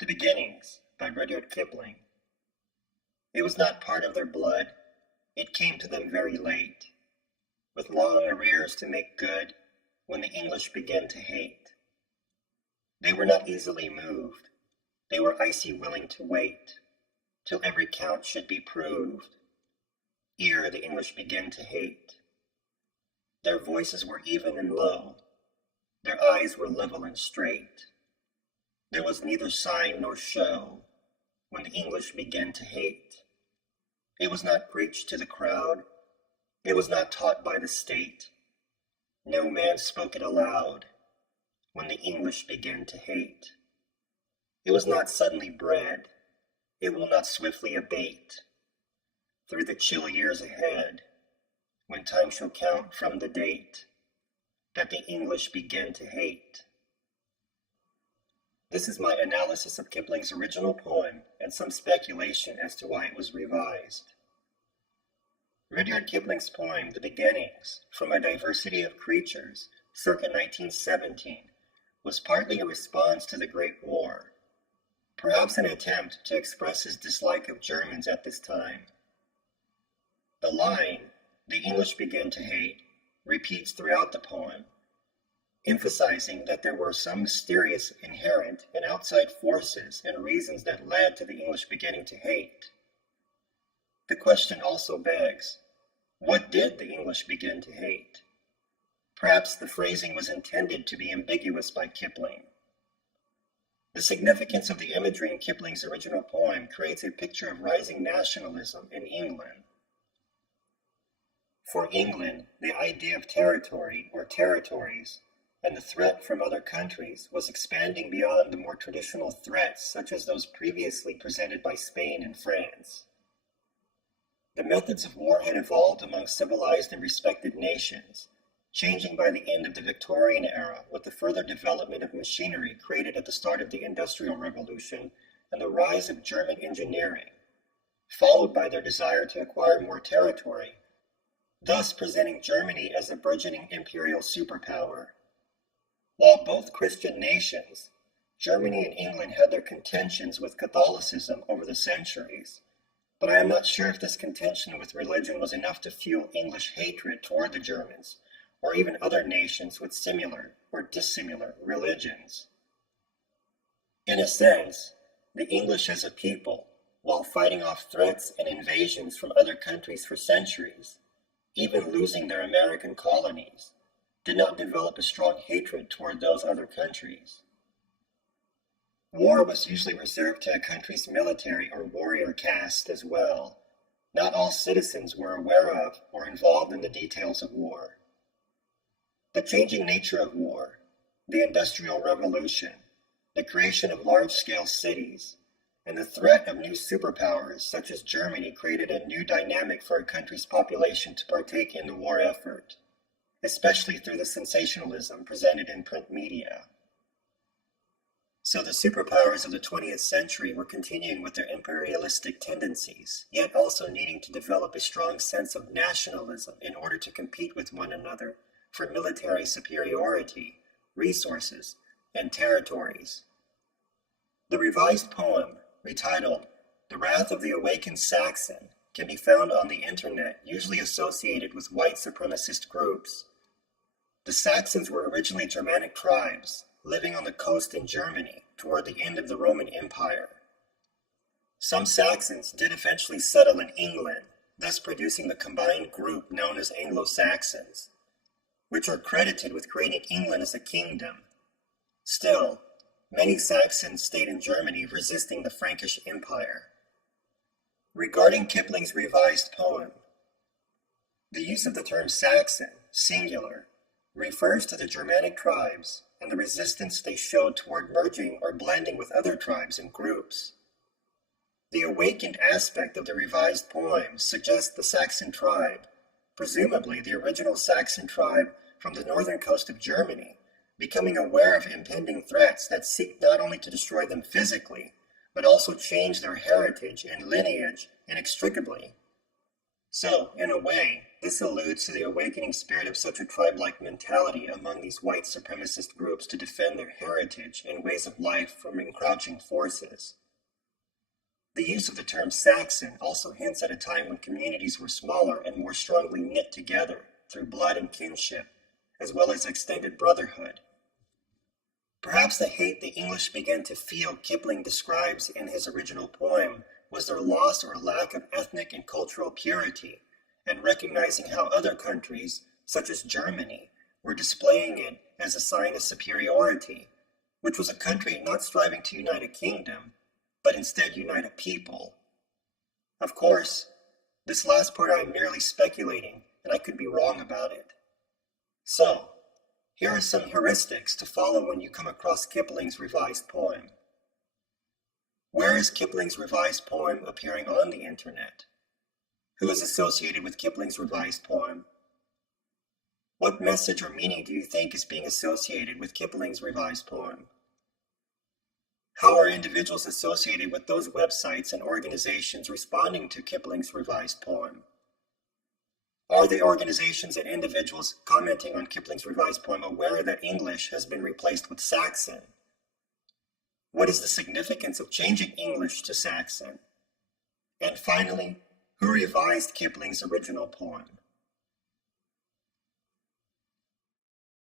The Beginnings by Rudyard Kipling. It was not part of their blood, it came to them very late, with long arrears to make good when the English began to hate. They were not easily moved, they were icy willing to wait, till every count should be proved, ere the English began to hate. Their voices were even and low, their eyes were level and straight. There was neither sign nor show when the English began to hate. It was not preached to the crowd. It was not taught by the state. No man spoke it aloud when the English began to hate. It was not suddenly bred. It will not swiftly abate through the chill years ahead, when time shall count from the date that the English began to hate. This is my analysis of Kipling's original poem and some speculation as to why it was revised. Rudyard Kipling's poem, The Beginnings, From a Diversity of Creatures, circa 1917, was partly a response to the Great War, perhaps an attempt to express his dislike of Germans at this time. The line, "The English began to hate," repeats throughout the poem, emphasizing that there were some mysterious, inherent, and outside forces and reasons that led to the English beginning to hate. The question also begs, what did the English begin to hate? Perhaps the phrasing was intended to be ambiguous by Kipling. The significance of the imagery in Kipling's original poem creates a picture of rising nationalism in England. For England, the idea of territory or territories and the threat from other countries was expanding beyond the more traditional threats such as those previously presented by Spain and France. The methods of war had evolved among civilized and respected nations, changing by the end of the Victorian era with the further development of machinery created at the start of the Industrial Revolution and the rise of German engineering, followed by their desire to acquire more territory, thus presenting Germany as a burgeoning imperial superpower. While both Christian nations, Germany and England had their contentions with Catholicism over the centuries, but I am not sure if this contention with religion was enough to fuel English hatred toward the Germans, or even other nations with similar or dissimilar religions. In a sense, the English as a people, while fighting off threats and invasions from other countries for centuries, even losing their American colonies, did not develop a strong hatred toward those other countries. War was usually reserved to a country's military or warrior caste as well. Not all citizens were aware of or involved in the details of war. The changing nature of war, the Industrial Revolution, the creation of large-scale cities, and the threat of new superpowers such as Germany created a new dynamic for a country's population to partake in the war effort, especially through the sensationalism presented in print media. So the superpowers of the 20th century were continuing with their imperialistic tendencies, yet also needing to develop a strong sense of nationalism in order to compete with one another for military superiority, resources, and territories. The revised poem, retitled "The Wrath of the Awakened Saxon," can be found on the internet, usually associated with white supremacist groups. The Saxons were originally Germanic tribes, living on the coast in Germany toward the end of the Roman Empire. Some Saxons did eventually settle in England, thus producing the combined group known as Anglo-Saxons, which are credited with creating England as a kingdom. Still, many Saxons stayed in Germany resisting the Frankish Empire. Regarding Kipling's revised poem, the use of the term Saxon, singular, refers to the Germanic tribes and the resistance they showed toward merging or blending with other tribes and groups. The awakened aspect of the revised poem suggests the Saxon tribe, presumably the original Saxon tribe from the northern coast of Germany, becoming aware of impending threats that seek not only to destroy them physically, but also change their heritage and lineage inextricably. So, in a way, this alludes to the awakening spirit of such a tribe-like mentality among these white supremacist groups to defend their heritage and ways of life from encroaching forces. The use of the term Saxon also hints at a time when communities were smaller and more strongly knit together through blood and kinship, as well as extended brotherhood. Perhaps the hate the English began to feel Kipling describes in his original poem was their loss or lack of ethnic and cultural purity, and recognizing how other countries, such as Germany, were displaying it as a sign of superiority, which was a country not striving to unite a kingdom, but instead unite a people. Of course, this last part I am merely speculating, and I could be wrong about it. So, here are some heuristics to follow when you come across Kipling's revised poem. Where is Kipling's revised poem appearing on the internet? Who is associated with Kipling's revised poem? What message or meaning do you think is being associated with Kipling's revised poem? How are individuals associated with those websites and organizations responding to Kipling's revised poem? Are the organizations and individuals commenting on Kipling's revised poem aware that English has been replaced with Saxon? What is the significance of changing English to Saxon? And finally, who revised Kipling's original poem?